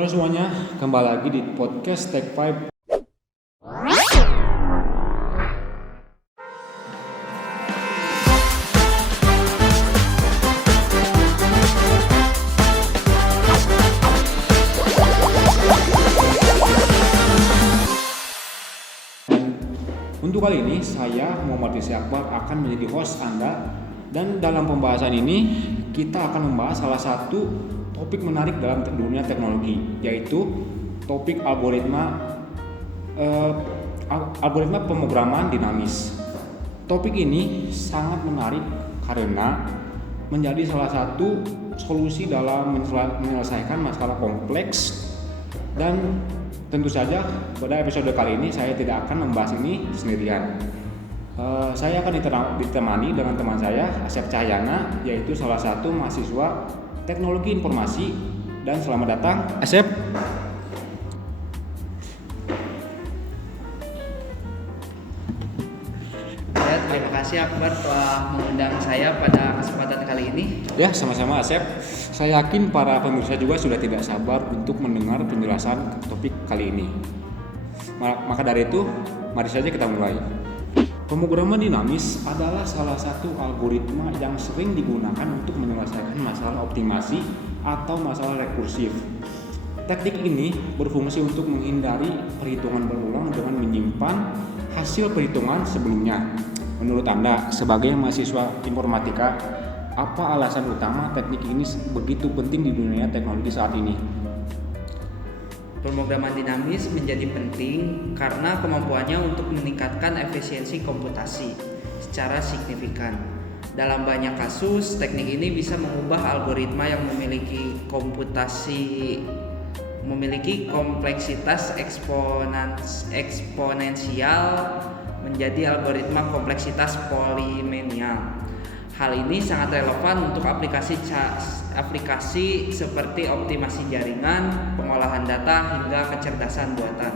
Halo semuanya, kembali lagi di podcast Tech Five. Untuk kali ini saya Muhammad Rizky Akbar akan menjadi host Anda, dan dalam pembahasan ini kita akan membahas salah satu topik menarik dalam dunia teknologi, yaitu topik algoritma pemrograman dinamis. Topik ini sangat menarik karena menjadi salah satu solusi dalam menyelesaikan masalah kompleks, dan tentu saja pada episode kali ini saya tidak akan membahas ini sendirian. Saya akan ditemani dengan teman saya, Asep Cahyana, yaitu salah satu mahasiswa teknologi informasi. Dan selamat datang, Asep. Ya, terima kasih Akbar telah mengundang saya pada kesempatan kali ini. Ya, sama-sama Asep. Saya yakin para pemirsa juga sudah tidak sabar untuk mendengar penjelasan topik kali ini. Maka dari itu, mari saja kita mulai. Pemrograman dinamis adalah salah satu algoritma yang sering digunakan untuk menyelesaikan masalah optimasi atau masalah rekursif. Teknik ini berfungsi untuk menghindari perhitungan berulang dengan menyimpan hasil perhitungan sebelumnya. Menurut Anda, sebagai mahasiswa informatika, apa alasan utama teknik ini begitu penting di dunia teknologi saat ini? Pemrograman dinamis menjadi penting karena kemampuannya untuk meningkatkan efisiensi komputasi secara signifikan. Dalam banyak kasus, teknik ini bisa mengubah algoritma yang memiliki kompleksitas eksponensial menjadi algoritma kompleksitas polimenial. Hal ini sangat relevan untuk aplikasi seperti optimasi jaringan, pengolahan data, hingga kecerdasan buatan.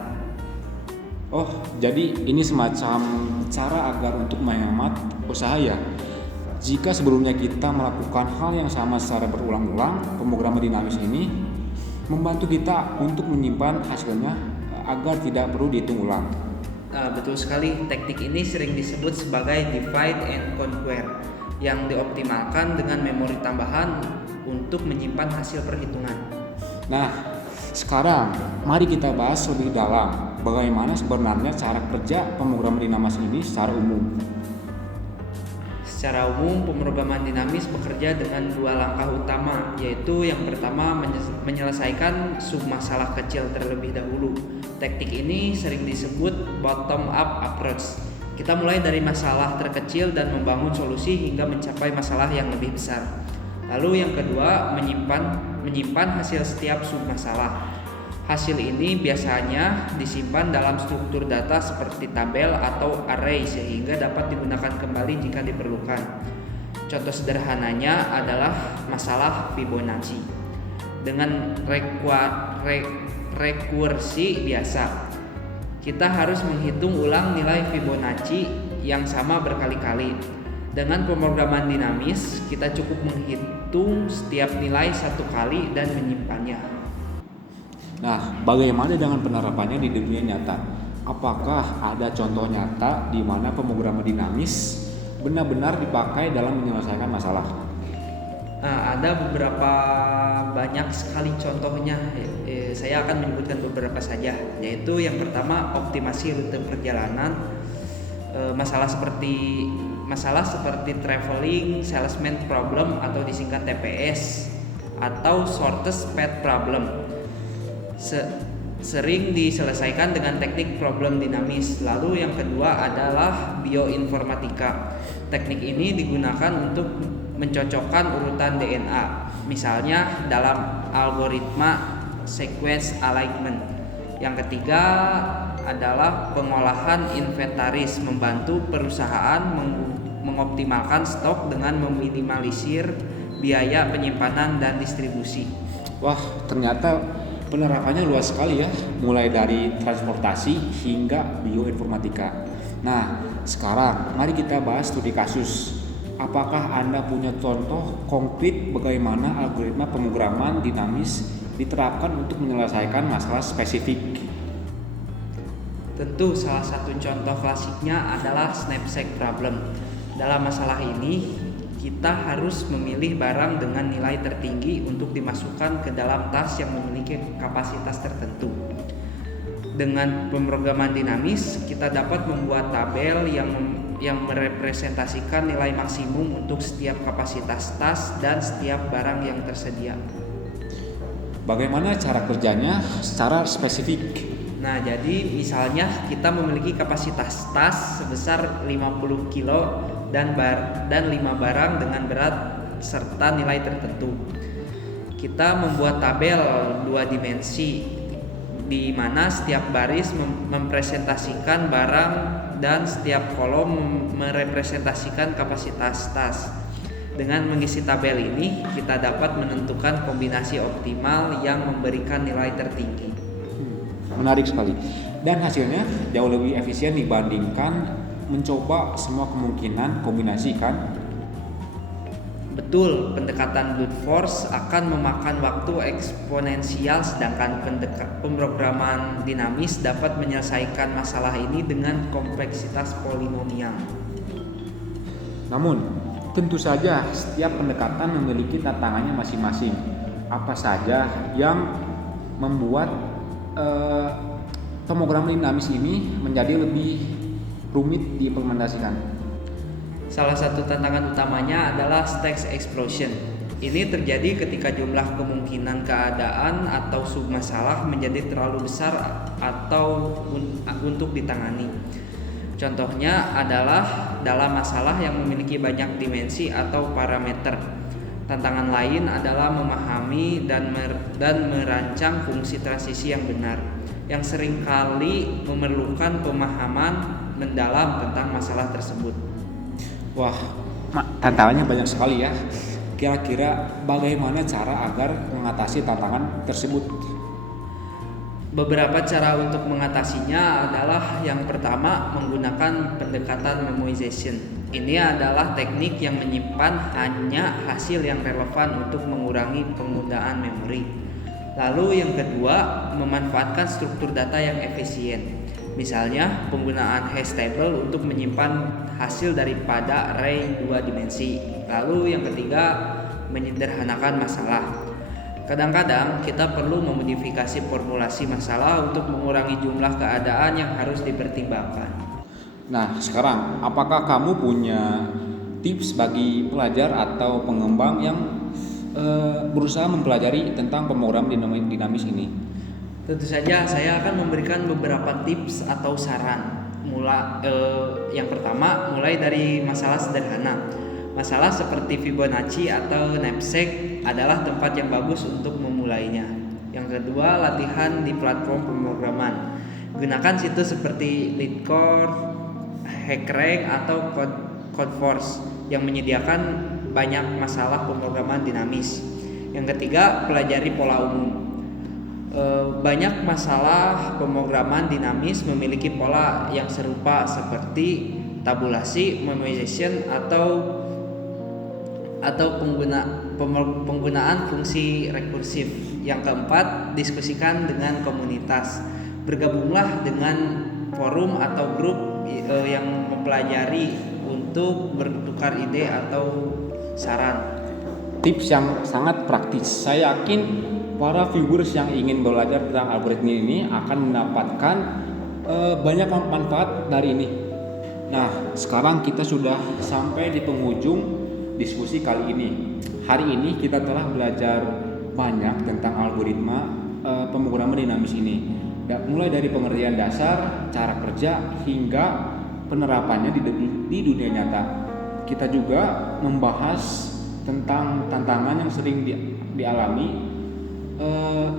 Oh, jadi ini semacam cara agar untuk menghemat usaha ya? Jika sebelumnya kita melakukan hal yang sama secara berulang-ulang, pemrograman dinamis ini membantu kita untuk menyimpan hasilnya agar tidak perlu dihitung ulang. Betul sekali, teknik ini sering disebut sebagai divide and conquer, yang dioptimalkan dengan memori tambahan untuk menyimpan hasil perhitungan. Nah, sekarang mari kita bahas lebih dalam bagaimana sebenarnya cara kerja pemrograman dinamis ini secara umum. Secara umum, pemrograman dinamis bekerja dengan dua langkah utama, yaitu yang pertama menyelesaikan submasalah kecil terlebih dahulu. Teknik ini sering disebut bottom up approach. Kita mulai dari masalah terkecil dan membangun solusi hingga mencapai masalah yang lebih besar. Lalu yang kedua, menyimpan hasil setiap submasalah. Hasil ini biasanya disimpan dalam struktur data seperti tabel atau array sehingga dapat digunakan kembali jika diperlukan. Contoh sederhananya adalah masalah Fibonacci. Dengan rekursi biasa, kita harus menghitung ulang nilai Fibonacci yang sama berkali-kali. Dengan pemrograman dinamis, kita cukup menghitung setiap nilai satu kali dan menyimpannya. Nah, bagaimana dengan penerapannya di dunia nyata? Apakah ada contoh nyata di mana pemrograman dinamis benar-benar dipakai dalam menyelesaikan masalah? Ada beberapa banyak sekali contohnya. Saya akan menyebutkan beberapa saja, yaitu yang pertama optimasi rute perjalanan. Masalah seperti traveling salesman problem atau disingkat TPS, atau shortest path problem sering diselesaikan dengan teknik problem dinamis. Lalu yang kedua adalah bioinformatika. Teknik ini digunakan untuk mencocokkan urutan DNA, misalnya dalam algoritma sequence alignment. Yang ketiga adalah pengolahan inventaris, membantu perusahaan mengoptimalkan stok dengan meminimalisir biaya penyimpanan dan distribusi. Wah, ternyata penerapannya luas sekali ya, mulai dari transportasi hingga bioinformatika. Nah, sekarang mari kita bahas studi kasus. Apakah Anda punya contoh konkret bagaimana algoritma pemrograman dinamis diterapkan untuk menyelesaikan masalah spesifik. Tentu salah satu contoh klasiknya adalah knapsack problem. Dalam masalah ini, kita harus memilih barang dengan nilai tertinggi untuk dimasukkan ke dalam tas yang memiliki kapasitas tertentu. Dengan pemrograman dinamis, kita dapat membuat tabel yang merepresentasikan nilai maksimum untuk setiap kapasitas tas dan setiap barang yang tersedia. Bagaimana cara kerjanya secara spesifik? Nah, jadi misalnya kita memiliki kapasitas tas sebesar 50 kilo dan 5 barang dengan berat serta nilai tertentu. Kita membuat tabel 2 dimensi di mana setiap baris mempresentasikan barang dan setiap kolom merepresentasikan kapasitas tas. Dengan mengisi tabel ini, kita dapat menentukan kombinasi optimal yang memberikan nilai tertinggi. Menarik sekali. Dan hasilnya jauh lebih efisien dibandingkan mencoba semua kemungkinan kombinasi, kan? Betul, pendekatan brute force akan memakan waktu eksponensial, sedangkan pemrograman dinamis dapat menyelesaikan masalah ini dengan kompleksitas polinomial. Namun, tentu saja setiap pendekatan memiliki tantangannya masing-masing. Apa saja yang membuat pemrograman dinamis ini menjadi lebih rumit diimplementasikan? Salah satu tantangan utamanya adalah stack explosion. Ini terjadi ketika jumlah kemungkinan keadaan atau submasalah menjadi terlalu besar atau untuk ditangani. Contohnya adalah dalam masalah yang memiliki banyak dimensi atau parameter. Tantangan lain adalah memahami dan merancang fungsi transisi yang benar, yang seringkali memerlukan pemahaman mendalam tentang masalah tersebut. Wah, tantangannya banyak sekali ya. Kira-kira bagaimana cara agar mengatasi tantangan tersebut? Beberapa cara untuk mengatasinya adalah yang pertama, menggunakan pendekatan memoization. Ini adalah teknik yang menyimpan hanya hasil yang relevan untuk mengurangi penggunaan memori. Lalu yang kedua, memanfaatkan struktur data yang efisien. Misalnya, penggunaan hash table untuk menyimpan hasil daripada array 2 dimensi. Lalu yang ketiga, menyederhanakan masalah. Kadang-kadang kita perlu memodifikasi formulasi masalah untuk mengurangi jumlah keadaan yang harus dipertimbangkan. Nah, sekarang apakah kamu punya tips bagi pelajar atau pengembang yang berusaha mempelajari tentang pemrograman dinamis ini? Tentu saja saya akan memberikan beberapa tips atau saran. Yang pertama, mulai dari masalah sederhana. Masalah seperti Fibonacci atau knapsack adalah tempat yang bagus untuk memulainya. Yang kedua, latihan di platform pemrograman. Gunakan situs seperti LeetCode, HackerRank atau Codeforce yang menyediakan banyak masalah pemrograman dinamis. Yang ketiga, pelajari pola umum. Banyak masalah pemrograman dinamis memiliki pola yang serupa seperti tabulasi, memoization atau penggunaan fungsi rekursif. Yang keempat, diskusikan dengan komunitas. Bergabunglah dengan forum atau grup yang mempelajari untuk bertukar ide atau saran. Tips yang sangat praktis. Saya yakin para viewers yang ingin belajar tentang algoritma ini akan mendapatkan banyak manfaat dari ini. Nah, sekarang kita sudah sampai di penghujung diskusi kali ini. Hari ini kita telah belajar banyak tentang algoritma pemrograman dinamis ini. Mulai dari pengertian dasar, cara kerja, hingga penerapannya di dunia nyata. Kita juga membahas tentang tantangan yang sering dialami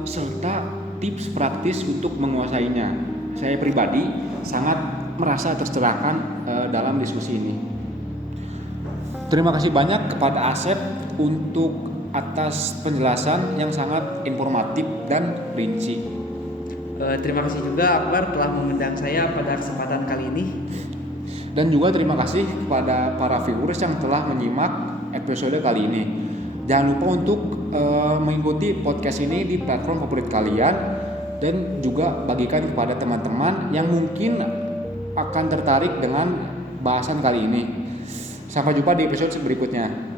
serta tips praktis untuk menguasainya. Saya pribadi sangat merasa tercerahkan dalam diskusi ini. Terima kasih banyak kepada Asep untuk atas penjelasan yang sangat informatif dan rinci. Terima kasih juga Akbar telah mengundang saya pada kesempatan kali ini. Dan juga terima kasih kepada para viewers yang telah menyimak episode kali ini. Jangan lupa untuk mengikuti podcast ini di platform favorit kalian dan juga bagikan kepada teman-teman yang mungkin akan tertarik dengan bahasan kali ini. Sampai jumpa di episode berikutnya.